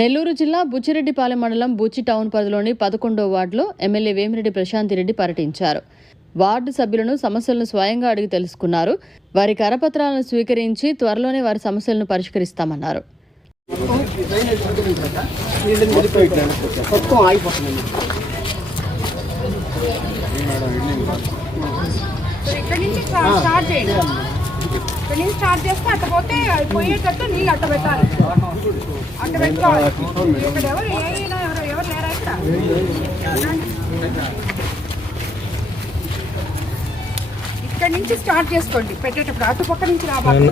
నెల్లూరు జిల్లా బుచ్చిరెడ్డిపాలెం మండలం బుచ్చి టౌన్ పరిధిలోని పదకొండో వార్డులో ఎమ్మెల్యే వేమిరెడ్డి ప్రశాంతిరెడ్డి పర్యటించారు. వార్డు సభ్యులను సమస్యలను స్వయంగా అడిగి తెలుసుకున్నారు. వారి కరపత్రాలను స్వీకరించి త్వరలోనే వారి సమస్యలను పరిష్కరిస్తామన్నారు. ఇక్కడ నుంచి స్టార్ట్ చేయండి. నుంచి స్టార్ట్ చేస్తే అట్ట పోతే పోయేటట్టు నీళ్ళు అట్ట పెట్టాలి. అట్ట పెట్టుకోవాలి. ఇక్కడ ఎవరు ఏ ఎవరు ఎవరు లేరా ఇక్కడ? ఇక్కడ నుంచి స్టార్ట్ చేసుకోండి. పెట్టేటప్పుడు అటు పక్క నుంచి రావాలి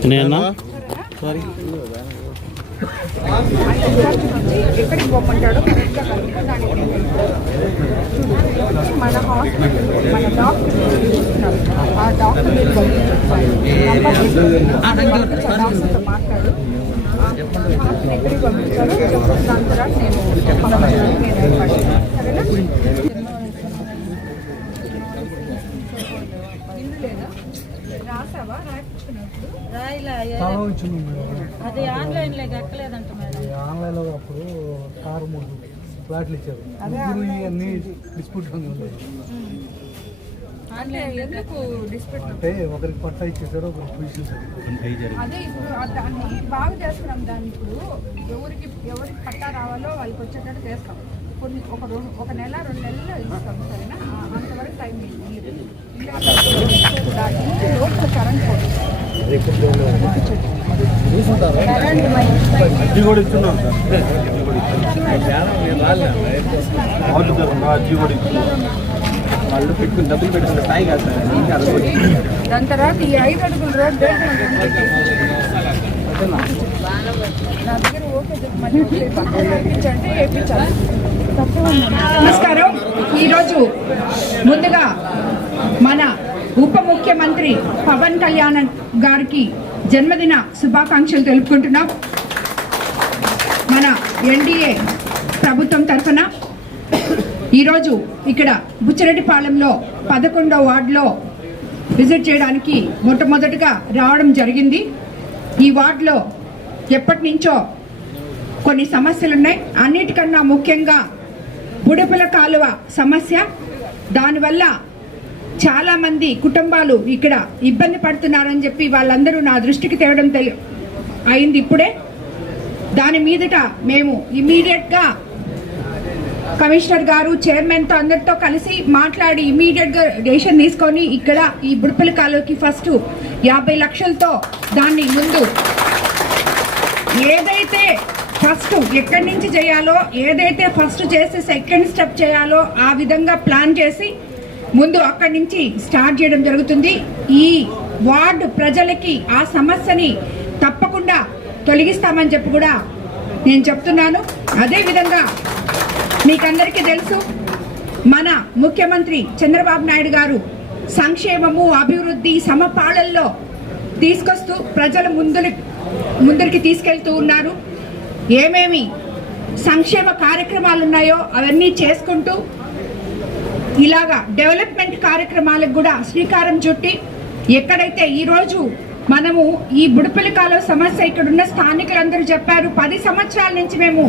ఎక్కడికి పోమంటాడో. కరెక్ట్గా కనుక్కో మాట్లాడు రాసావా రాయించుకున్నప్పుడు రాయిలా అది ఆన్లైన్లో ఎక్కలేదంట మేడం ఆన్లైన్లో అప్పుడు కారు మూడు ఫ్లాట్లు ఇచ్చారు. ముగ్గురు అన్ని డిస్ప్యూట్ అంటే ఎందుకు డిస్ప్యూట్ అంటే ఒకరికి పట్టా ఇచ్చేసారు ఒకరికి పొజిషన్ అదే ఇప్పుడు దాన్ని బాగు చేస్తున్నాం దాన్ని ఇప్పుడు. ఎవరికి ఎవరికి పట్టా రావాలో వాళ్ళకి వచ్చేటట్టు చేస్తాం. కొన్ని ఒక రెండు ఒక నెల రెండు నెలలు ఇస్తాం సరేనా? అంతవరకు టైం కరెంట్ కూడా ఇస్తున్నాం సార్. కూడా ఇస్తున్నాం వాళ్ళు పెట్టుకుని డబ్బులు పెట్టుకున్న స్థాయి కాదు సార్. ఇంకా దాని తర్వాత ఈ ఐదు అడుగులు రోడ్ నా దగ్గర ఓకే మళ్ళీ నమస్కారం. ఈరోజు ముందుగా మన ఉప ముఖ్యమంత్రి పవన్ కళ్యాణ్ గారికి జన్మదిన శుభాకాంక్షలు తెలుపుకుంటున్నాం. మన ఎన్డీఏ ప్రభుత్వం తరఫున ఈరోజు ఇక్కడ బుచ్చిరెడ్డిపాలెంలో పదకొండో వార్డులో విజిట్ చేయడానికి మొట్టమొదటిగా రావడం జరిగింది. ఈ వార్డులో ఎప్పటి నుంచో కొన్ని సమస్యలు ఉన్నాయి అన్నిటికన్నా ముఖ్యంగా బుడపల కాలువ సమస్య. దానివల్ల చాలా మంది కుటుంబాలు ఇక్కడ ఇబ్బంది పడుతున్నారని చెప్పి వాళ్ళందరూ నా దృష్టికి తేవడం తెలి అయింది ఇప్పుడే. దాని మీదట మేము ఇమీడియట్గా కమిషనర్ గారు చైర్మన్తో అందరితో కలిసి మాట్లాడి ఇమీడియట్గా డెసిషన్ తీసుకొని ఇక్కడ ఈ బుడపల కాలువకి ఫస్ట్ యాభై లక్షలతో దాన్ని ముందు ఏదైతే ఫస్ట్ ఎక్కడి నుంచి చేయాలో ఏదైతే ఫస్ట్ చేసి సెకండ్ స్టెప్ చేయాలో ఆ విధంగా ప్లాన్ చేసి ముందు అక్కడి నుంచి స్టార్ట్ చేయడం జరుగుతుంది. ఈ వార్డు ప్రజలకి ఆ సమస్యని తప్పకుండా తొలగిస్తామని చెప్పి కూడా నేను చెప్తున్నాను. అదేవిధంగా మీకందరికీ తెలుసు మన ముఖ్యమంత్రి చంద్రబాబు నాయుడు గారు సంక్షేమము అభివృద్ధి సమపాళల్లో తీసుకొస్తూ ప్రజల ముందు ముందరికి తీసుకెళ్తూ ఉన్నారు. ఏమేమి సంక్షేమ కార్యక్రమాలు ఉన్నాయో అవన్నీ చేసుకుంటూ ఇలాగా డెవలప్మెంట్ కార్యక్రమాలకు కూడా శ్రీకారం చుట్టి ఎక్కడైతే ఈరోజు మనము ఈ బుడపల్లి కాలువ సమస్య ఇక్కడున్న స్థానికులందరూ చెప్పారు పది సంవత్సరాల నుంచి మేము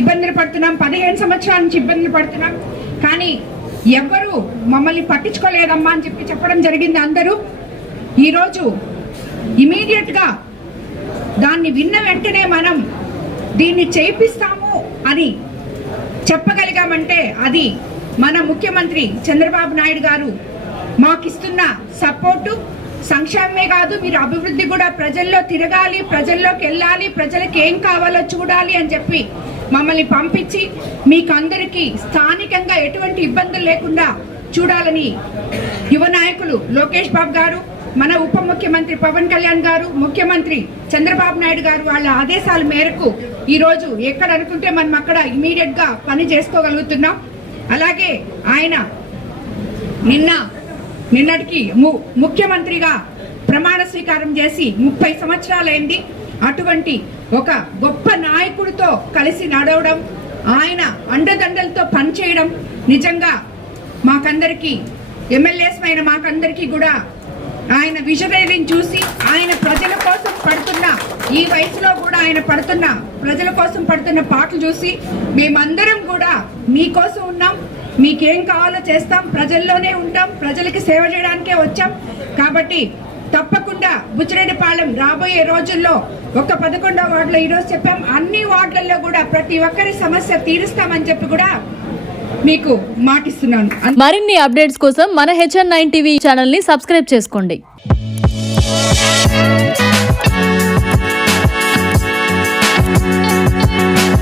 ఇబ్బందులు పడుతున్నాం పదిహేను సంవత్సరాల నుంచి ఇబ్బందులు పడుతున్నాం. కానీ ఎవ్వరూ మమ్మల్ని పట్టించుకోలేదమ్మా అని చెప్పి చెప్పడం జరిగింది అందరూ. ఈరోజు ఇమీడియట్గా దాన్ని విన్న వెంటనే మనం దీన్ని చేపిస్తాము అని చెప్పగలిగామంటే అది మన ముఖ్యమంత్రి చంద్రబాబు నాయుడు గారు మాకిస్తున్న సపోర్టు సంక్షేమమే కాదు మీరు అభివృద్ధి కూడా ప్రజల్లో తిరగాలి ప్రజల్లోకి వెళ్ళాలి ప్రజలకు ఏం కావాలో చూడాలి అని చెప్పి మమ్మల్ని పంపించి మీకు అందరికీ స్థానికంగా ఎటువంటి ఇబ్బందులు లేకుండా చూడాలని యువ నాయకులు లోకేష్ బాబు గారు మన ఉప ముఖ్యమంత్రి పవన్ కళ్యాణ్ గారు ముఖ్యమంత్రి చంద్రబాబు నాయుడు గారు వాళ్ళ ఆదేశాల మేరకు ఈరోజు ఎక్కడ అనుకుంటే మనం అక్కడ ఇమీడియట్గా పని చేసుకోగలుగుతున్నాం. అలాగే ఆయన నిన్న నిన్నటికి ము- ముఖ్యమంత్రిగా ప్రమాణ స్వీకారం చేసి ముప్పై సంవత్సరాలైంది అటువంటి ఒక గొప్ప నాయకుడితో కలిసి నడవడం ఆయన అండదండలతో పనిచేయడం నిజంగా మాకందరికీ ఎమ్మెల్యేస్ అయిన మాకందరికీ కూడా ఆయన విజనరీని చూసి ఆయన ప్రజల కోసం పడుతున్న ఈ వయసులో కూడా ఆయన పడుతున్న ప్రజల కోసం పడుతున్న పాటలు చూసి మేమందరం కూడా మీకోసం ఉన్నాం. మీకేం కావాలో చేస్తాం. ప్రజల్లోనే ఉంటాం. ప్రజలకి సేవ చేయడానికే వచ్చాం. కాబట్టి తప్పకుండా బుచ్చిరెడ్డిపాలెం రాబోయే రోజుల్లో ఒక పదకొండో వార్డులో ఈరోజు చెప్పాం. అన్ని వార్డులలో కూడా ప్రతి ఒక్కరి సమస్య తీరుస్తామని చెప్పి కూడా మీకు మాటిస్తున్నాను. మరిన్ని అప్డేట్స్ కోసం మన హెచ్ఎన్ నైన్ టీవీ ఛానల్ని సబ్స్క్రైబ్ చేసుకోండి.